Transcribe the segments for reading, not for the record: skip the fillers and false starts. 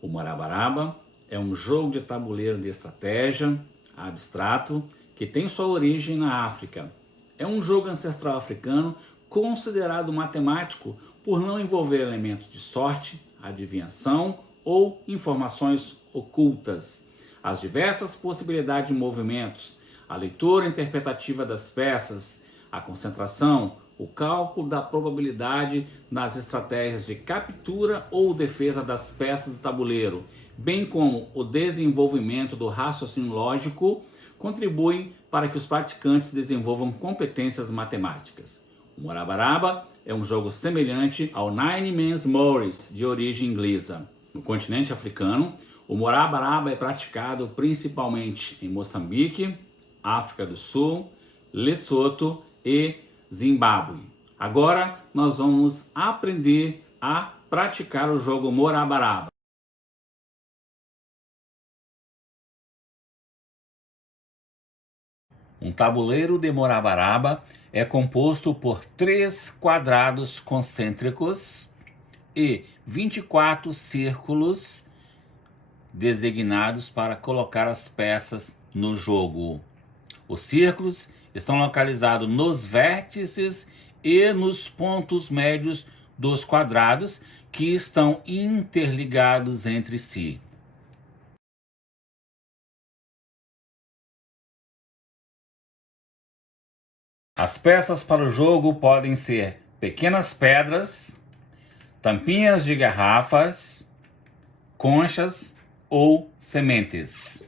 O Morabaraba é um jogo de tabuleiro de estratégia abstrato que tem sua origem na África. É um jogo ancestral africano considerado matemático por não envolver elementos de sorte, adivinhação ou informações ocultas. As diversas possibilidades de movimentos, a leitura interpretativa das peças, a concentração, o cálculo da probabilidade nas estratégias de captura ou defesa das peças do tabuleiro, bem como o desenvolvimento do raciocínio lógico, contribuem para que os praticantes desenvolvam competências matemáticas. O Morabaraba é um jogo semelhante ao Nine Men's Morris, de origem inglesa. No continente africano, o Morabaraba é praticado principalmente em Moçambique, África do Sul, Lesoto e Zimbábue. Agora nós vamos aprender a praticar o jogo Morabaraba. Um tabuleiro de Morabaraba é composto por 3 quadrados concêntricos e 24 círculos designados para colocar as peças no jogo. Os círculos estão localizados nos vértices e nos pontos médios dos quadrados, que estão interligados entre si. As peças para o jogo podem ser pequenas pedras, tampinhas de garrafas, conchas ou sementes.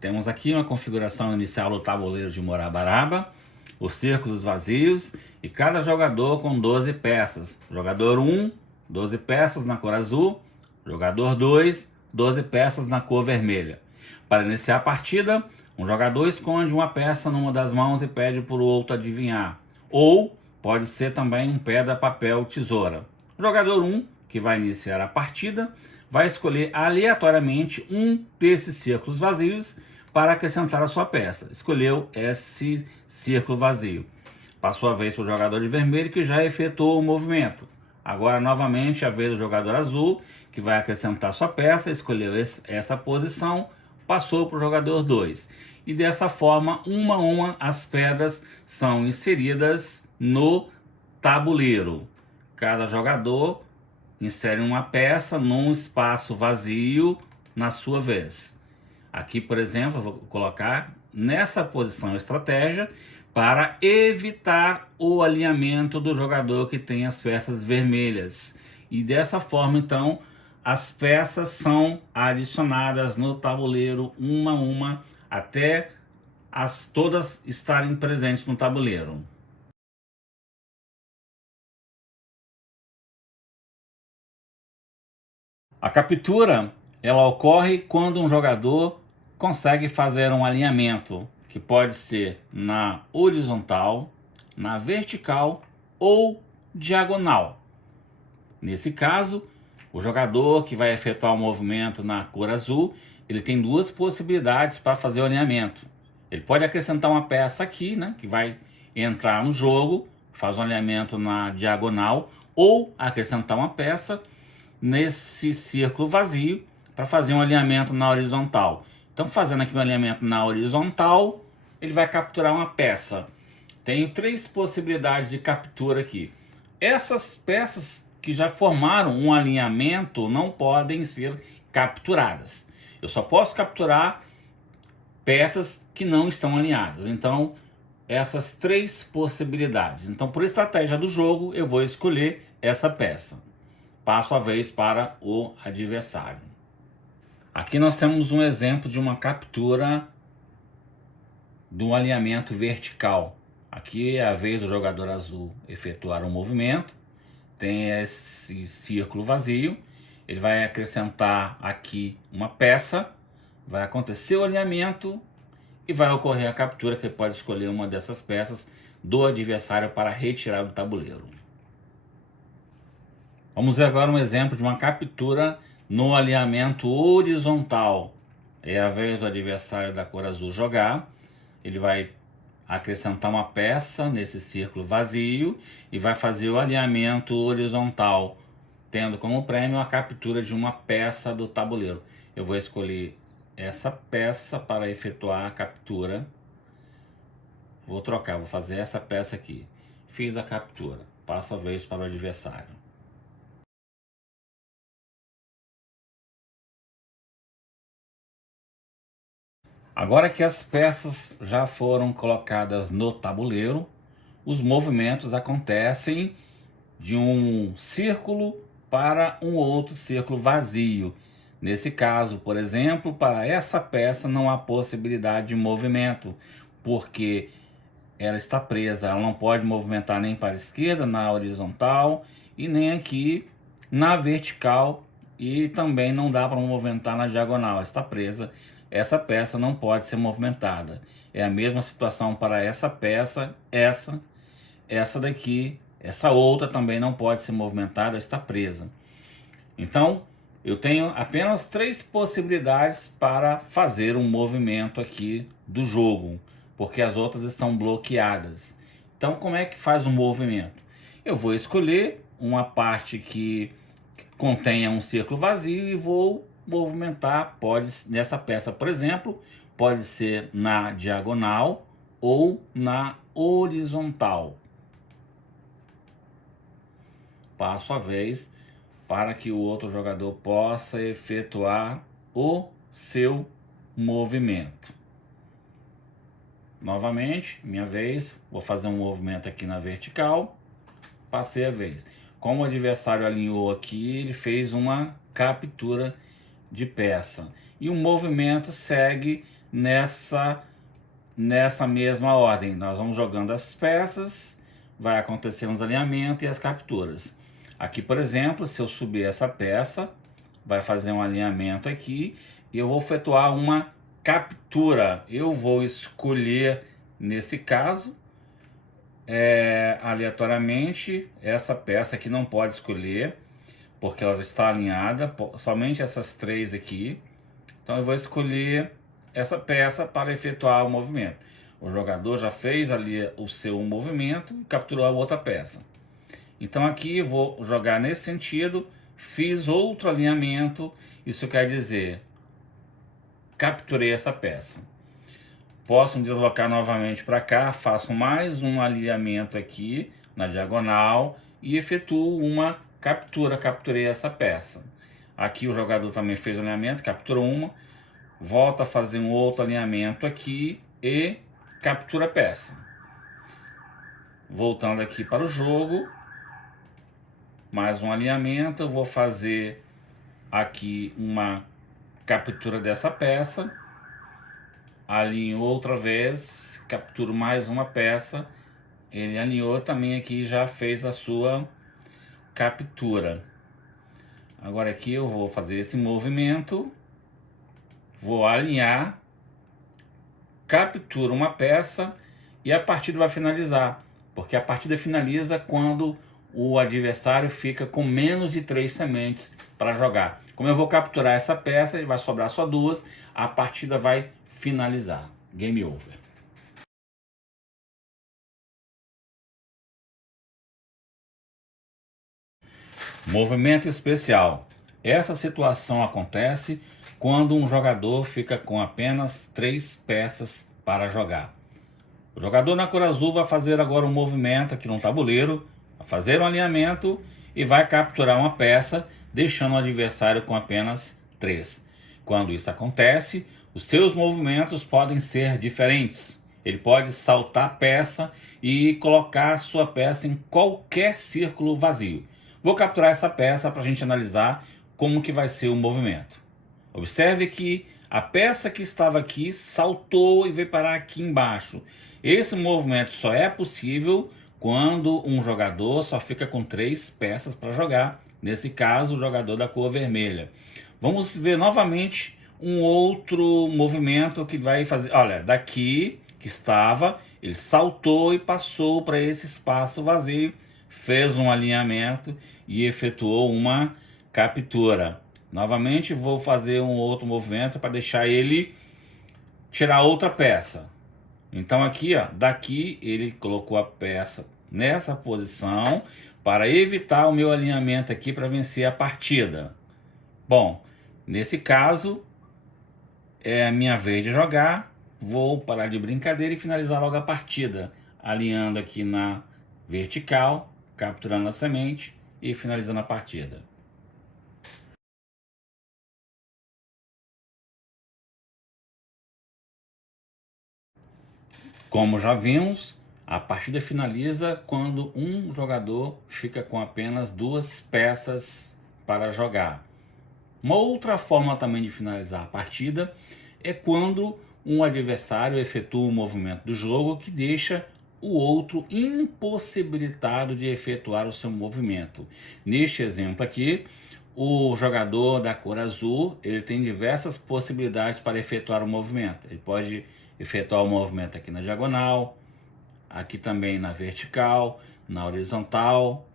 Temos aqui uma configuração inicial do tabuleiro de Morabaraba, os círculos vazios e cada jogador com 12 peças. Jogador 1, 12 peças na cor azul. Jogador 2, 12 peças na cor vermelha. Para iniciar a partida, um jogador esconde uma peça numa das mãos e pede para o outro adivinhar. Ou pode ser também um pedra, papel, tesoura. O jogador 1, que vai iniciar a partida, vai escolher aleatoriamente um desses círculos vazios para acrescentar a sua peça. Escolheu esse círculo vazio. Passou a vez para o jogador de vermelho, que já efetuou o movimento. Agora, novamente, a vez do jogador azul, que vai acrescentar sua peça, escolheu essa posição, passou para o jogador 2. E dessa forma, uma a uma, as pedras são inseridas no tabuleiro. Cada jogador insere uma peça num espaço vazio na sua vez. Aqui, por exemplo, eu vou colocar nessa posição estratégia para evitar o alinhamento do jogador que tem as peças vermelhas. E dessa forma, então, as peças são adicionadas no tabuleiro uma a uma até todas estarem presentes no tabuleiro. A captura, ela ocorre quando um jogador consegue fazer um alinhamento, que pode ser na horizontal, na vertical ou diagonal. Nesse caso, o jogador que vai efetuar o movimento na cor azul, ele tem duas possibilidades para fazer o alinhamento. Ele pode acrescentar uma peça aqui, né, que vai entrar no jogo, faz um alinhamento na diagonal, ou acrescentar uma peça nesse círculo vazio para fazer um alinhamento na horizontal. Então, fazendo aqui um alinhamento na horizontal, ele vai capturar uma peça. Tenho 3 possibilidades de captura aqui. Essas peças que já formaram um alinhamento não podem ser capturadas. Eu só posso capturar peças que não estão alinhadas. Então, essas 3 possibilidades. Então, por estratégia do jogo, eu vou escolher essa peça. Passo a vez para o adversário. Aqui nós temos um exemplo de uma captura do alinhamento vertical. Aqui é a vez do jogador azul efetuar um movimento. Tem esse círculo vazio. Ele vai acrescentar aqui uma peça. Vai acontecer o alinhamento e vai ocorrer a captura, que ele pode escolher uma dessas peças do adversário para retirar do tabuleiro. Vamos ver agora um exemplo de uma captura no alinhamento horizontal. É a vez do adversário da cor azul jogar. Ele vai acrescentar uma peça nesse círculo vazio e vai fazer o alinhamento horizontal, tendo como prêmio a captura de uma peça do tabuleiro. Eu vou escolher essa peça para efetuar a captura. Vou trocar, vou fazer essa peça aqui. Fiz a captura. Passo a vez para o adversário. Agora que as peças já foram colocadas no tabuleiro, os movimentos acontecem de um círculo para um outro círculo vazio. Nesse caso, por exemplo, para essa peça não há possibilidade de movimento, porque ela está presa, ela não pode movimentar nem para a esquerda, na horizontal, e nem aqui na vertical, e também não dá para movimentar na diagonal, está presa. Essa peça não pode ser movimentada. É a mesma situação para essa peça, essa daqui, essa outra também não pode ser movimentada, está presa. Então, eu tenho apenas 3 possibilidades para fazer um movimento aqui do jogo, porque as outras estão bloqueadas. Então, como é que faz um movimento? Eu vou escolher uma parte que contenha um círculo vazio e vou movimentar, pode nessa peça, por exemplo, pode ser na diagonal ou na horizontal. Passo a vez para que o outro jogador possa efetuar o seu movimento. Novamente, minha vez, vou fazer um movimento aqui na vertical, passei a vez. Como o adversário alinhou aqui, ele fez uma captura de peça. E o movimento segue nessa mesma ordem. Nós vamos jogando as peças, vai acontecer uns alinhamentos e as capturas. Aqui, por exemplo, se eu subir essa peça, vai fazer um alinhamento aqui e eu vou efetuar uma captura. Eu vou escolher, nesse caso, aleatoriamente, essa peça aqui não pode escolher, porque ela já está alinhada, somente essas 3 aqui. Então eu vou escolher essa peça para efetuar o movimento. O jogador já fez ali o seu movimento e capturou a outra peça. Então aqui eu vou jogar nesse sentido, fiz outro alinhamento, isso quer dizer, capturei essa peça. Posso deslocar novamente para cá, faço mais um alinhamento aqui na diagonal e efetuo uma captura, capturei essa peça. Aqui o jogador também fez o alinhamento, capturou uma, volta a fazer um outro alinhamento aqui e captura a peça. Voltando aqui para o jogo, mais um alinhamento, eu vou fazer aqui uma captura dessa peça, alinho outra vez, capturo mais uma peça, ele alinhou também aqui, já fez a sua captura. Agora aqui eu vou fazer esse movimento, vou alinhar, capturo uma peça e a partida vai finalizar, porque a partida finaliza quando o adversário fica com menos de 3 sementes para jogar. Como eu vou capturar essa peça, ele vai sobrar só 2, a partida vai finalizar. Game over. Movimento especial. Essa situação acontece quando um jogador fica com apenas 3 peças para jogar. O jogador na cor azul vai fazer agora um movimento aqui no tabuleiro, vai fazer um alinhamento e vai capturar uma peça, deixando o adversário com apenas 3. Quando isso acontece, os seus movimentos podem ser diferentes. Ele pode saltar a peça e colocar sua peça em qualquer círculo vazio. Vou capturar essa peça para a gente analisar como que vai ser o movimento. Observe que a peça que estava aqui saltou e veio parar aqui embaixo. Esse movimento só é possível quando um jogador só fica com 3 peças para jogar. Nesse caso, o jogador da cor vermelha. Vamos ver novamente um outro movimento que vai fazer. Olha, daqui que estava, ele saltou e passou para esse espaço vazio, fez um alinhamento e efetuou uma captura. Novamente vou fazer um outro movimento para deixar ele tirar outra peça. Então aqui, ó, daqui ele colocou a peça nessa posição para evitar o meu alinhamento aqui para vencer a partida. Bom, nesse caso é a minha vez de jogar, vou parar de brincadeira e finalizar logo a partida, alinhando aqui na vertical, capturando a semente e finalizando a partida. Como já vimos, a partida finaliza quando um jogador fica com apenas 2 peças para jogar. Uma outra forma também de finalizar a partida é quando um adversário efetua um movimento do jogo que deixa o outro impossibilitado de efetuar o seu movimento. Neste exemplo aqui, o jogador da cor azul, ele tem diversas possibilidades para efetuar o movimento. Ele pode efetuar o movimento aqui na diagonal, aqui também na vertical, na horizontal.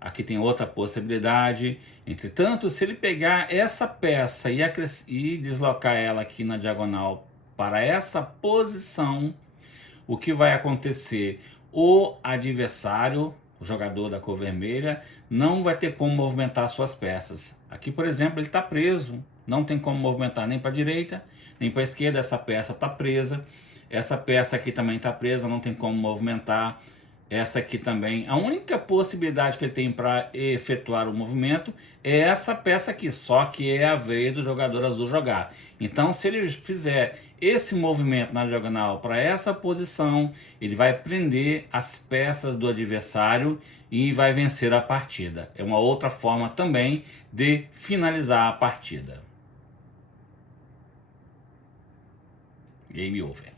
Aqui tem outra possibilidade. Entretanto, se ele pegar essa peça e deslocar ela aqui na diagonal para essa posição, o que vai acontecer? O adversário, o jogador da cor vermelha, não vai ter como movimentar suas peças. Aqui, por exemplo, ele está preso, não tem como movimentar nem para a direita, nem para a esquerda, essa peça está presa. Essa peça aqui também está presa, não tem como movimentar. Essa aqui também. A única possibilidade que ele tem para efetuar o movimento é essa peça aqui, só que é a vez do jogador azul jogar. Então, se ele fizer esse movimento na diagonal para essa posição, ele vai prender as peças do adversário e vai vencer a partida. É uma outra forma também de finalizar a partida. Game over.